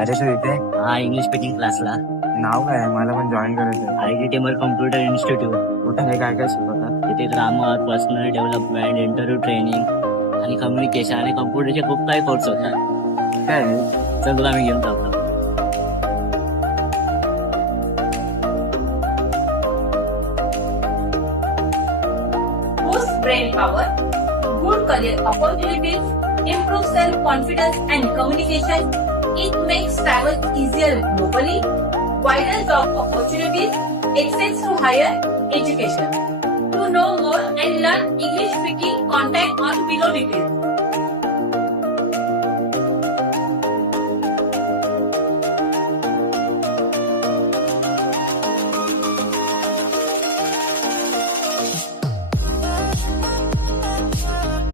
अरे तू इथे हा इंग्लिश स्पीकिंग क्लासला. नाव काय आहे? मला पण जॉईन करायचं आहे. IIT computer institute. कुठे हे काय काय शिकवतात? तिथे grammar, personal development, interview training आणि कम्युनिकेशन आणि कम्प्युटरचे खूप काही कोर्स होतात. काय आहे? चल तुला मी घेऊन जातो. Boost brain power, good career opportunities, improve self-confidence and communication. It makes travel easier globally, wider job opportunities, access to higher education. To know more and learn English speaking, contact on below details.